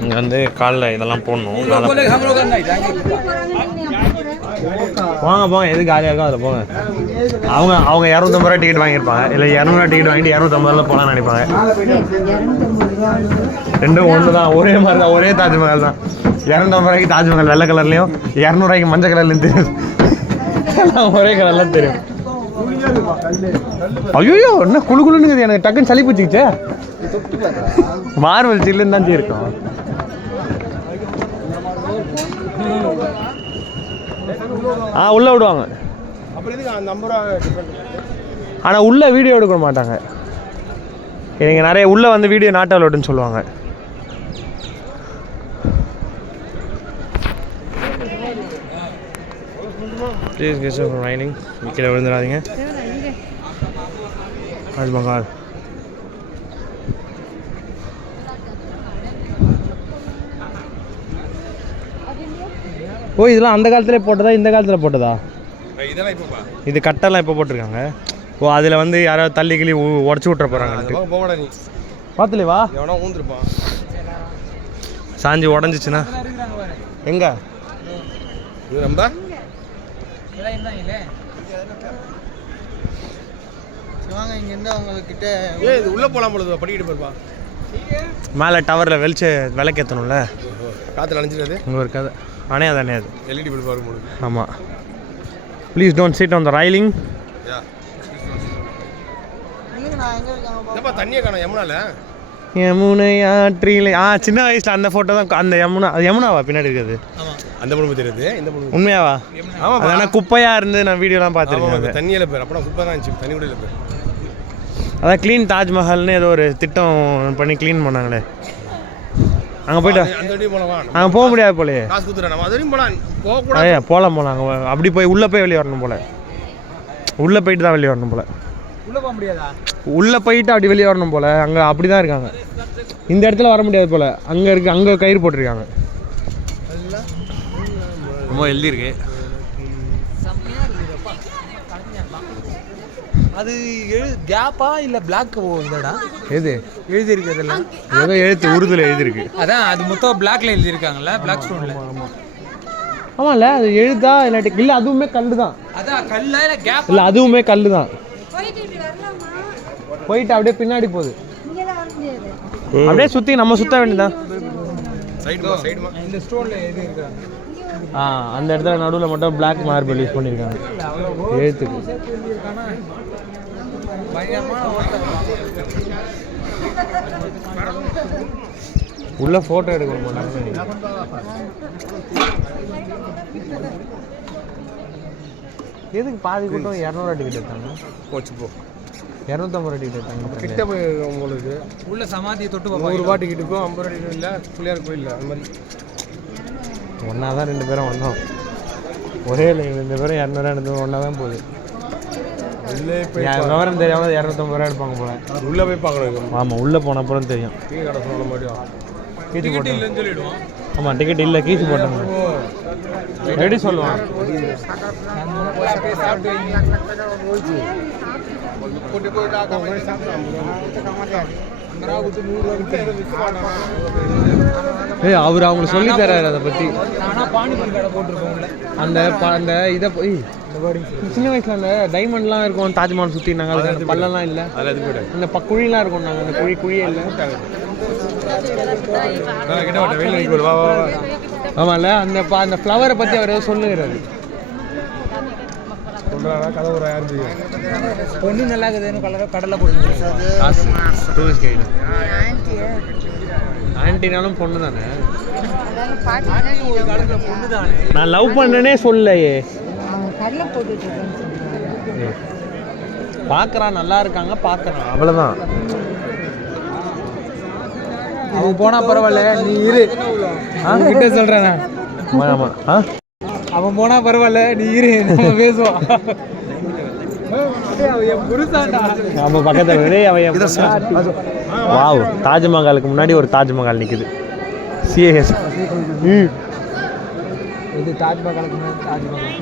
இங்கே வந்து காலில் இதெல்லாம் போடணும். போங்க போங்க, எது காலியாக இருக்கோ அதில் போங்க. அவங்க 250 ரூபா டிக்கெட் வாங்கியிருப்பாங்க, இல்லை 200 டிக்கெட் வாங்கிட்டு 250 போகலான்னு நினைப்பாங்க. ரெண்டும் ஒன்று தான், ஒரே மாதிரி தான், ஒரே தாஜ்மஹால் தான். 250 ரூபாய்க்கு தாஜ்மஹால் வெள்ளை கலர்லையும், 200 ரூபாய்க்கு மஞ்சள் கலர்லையும் தெரியும். எல்லாம் ஒரே கலர்லாம் தெரியும். ஐயோ என்ன குழு குழுன்னு எனக்கு டக்குன்னு சளி பிடிச்சிக்கிச்சே. மார்வல் சில்லுன்னு தான் இருக்கும். உள்ள விடுவாங்க, ஆனா உள்ள வீடியோ எடுக்க மாட்டாங்க. நீங்க நிறைய உள்ள வந்து வீடியோ நாட் அலோடுன்னு சொல்லுவாங்க. Please guess for raining. கீழே விழுந்துடாதீங்க. தாஜ்மஹால் ஓ, இதெல்லாம் அந்த காலத்துல போட்டதா இந்த காலத்துல போட்டதா? இது கட்டெல்லாம் இப்போ போட்டிருக்காங்க. ஓ, அதில் வந்து யாராவது தள்ளி கிளி உடச்சி விட்டுற போகிறாங்க. பார்த்துலே வா, சாஞ்சி உடஞ்சிச்சுன்னா எங்க மேலே டவரில் விளக்கேற்றணும்ல, காற்றுல அணைஞ்சிடாது. உங்கள் ஒரு கதை அணையாது அணையாது. எல்இடி பல்ப் பார்க்கும். ஆமாம். Please don't sit on the railing. தண்ணியை காணும் யமுனால. யமுனை ஆற்றில் சின்ன வயசில் அந்த ஃபோட்டோ தான். அந்த யமுனா, அது யமுனாவா பின்னாடி இருக்குது? அந்த பொண்ணு தெரியுது. இந்த பொண்ணு உண்மையாவா? ஆமாம். அதனால் குப்பையாக இருந்து நான் வீடியோலாம் பார்த்துருக்கேன். தண்ணியில் பேர் அப்போ குப்பை தான் இருந்துச்சு, தண்ணி கூட இல்லை பேர். அதான் க்ளீன் தாஜ்மஹால்னு ஏதோ ஒரு திட்டம் பண்ணி க்ளீன் பண்ணாங்களே. அங்கே போய்ட்டு அங்கே போக முடியாது போலே. போகலாம் அங்கே அப்படி போய் உள்ளே போய் வெளியே வரணும் போல். உள்ளே போயிட்டு தான் வெளியே வரணும் போல். உள்ளே போயிட்டு அப்படி வெளியே வரணும் போல். அங்கே அப்படி தான் இருக்காங்க. இந்த இடத்துல வர முடியாது போல். அங்கே இருக்கு, அங்கே கயிறு போட்டிருக்காங்க. ரொம்ப எழுதியிருக்கு. அது கேப்பா இல்லை பிளாக் இதடா? எது எழுதியிருக்கு? அதெல்லாம் ஏதோ எழுத்து உருதுல எழுதியிருக்கு. அதான் அது மொத்தம் பிளாக்ல எழுதியிருக்காங்கல்ல, பிளாக் ஸ்டோன்ல. ஆமாம்ல, அது எழுதா இல்லாட்டி இல்லை? அதுவுமே கல்லு தான். அதான் கல்லா இல்லை கேப்? இல்லை, அதுவுமே கல்லு தான். போயிட்டு அப்படியே பின்னாடி போகுது. அப்படியே சுற்றி நம்ம சுற்ற வேண்டியதான். இந்த ஸ்டோன்ல எது இருக்கு? அந்த இடத்துல நடுவில் மட்டும் பிளாக் மார்பிள் யூஸ் பண்ணியிருக்காங்க எழுத்துக்கு. உள்ள ஃபோட்டோ எடுக்கணும். எதுக்கு பாதி கூட்டம் 200 டிக்கெட் எடுத்தாங்க? போச்சு போ, 250 ரூபா டிக்கெட் எடுத்தாங்க. கிட்ட போய் உங்களுக்கு உள்ள சமாதியை தொட்டு 100 ரூபா டிக்கெட்டுக்கும் 50 ரூபா டிக்கெட் இல்லை. பிள்ளையார் கோயில் அந்த மாதிரி ஒன்றா தான் 2 பேரும் வந்தோம். ஒரே இல்லை, 2 பேரும் 200 எடுத்து ஒன்றா தான் போகுது. விவரம் தெரியாமல் 250 ரூபா எடுப்பாங்க போல. உள்ளே போய் பார்க்கணும். ஆமாம், உள்ளே போன அப்புறம் தெரியும். கீச்சு போட்டோம். ஆமாம், டிக்கெட் இல்லை, கீச்சு போட்டாங்க. எப்படி சொல்லுவான்? அவர் அவங்களுக்கு சொல்லி தர்றாரு அதை பற்றி. அந்த இதை போய் சின்ன வயசுல அந்த டைமண்ட்லாம் இருக்கும் தாஜ்மஹால் சுற்றி. நாங்கள் அந்த பல்லெல்லாம் இல்லை, அந்த குழிலாம் இருக்கும். நாங்கள் அந்த குழியே இல்லை. ஆமாம்ல, அந்த ஃப்ளவரை பற்றி அவர் ஏதோ சொல்லுகிறாரு. பொண்ணு நல்லா இருக்குதுன்னு கடலை போட்டு டூரிஸ்ட் கைடு. ஆன்டினாலும் பொண்ணு தானே. நான் லவ் பண்ணனே சொல்லலையே. பார்க்குறான், நல்லா இருக்காங்க, பார்க்குறான், அவ்வளோதான். அவன் போனா பரவாயில்ல, நீ இரு. கிட்ட சொல்றேன். ஆமாம், அவன் போனா பரவாயில்ல, நீ இரு, நம்ம பேசுவோம். நம்ம பக்கத்துல வாவ், தாஜ்மஹாலுக்கு முன்னாடி ஒரு தாஜ்மஹால் நிக்குது. சிஎஸ் இது தாஜ்மஹாலுக்கு முன்னாடி தாஜ்மஹால்.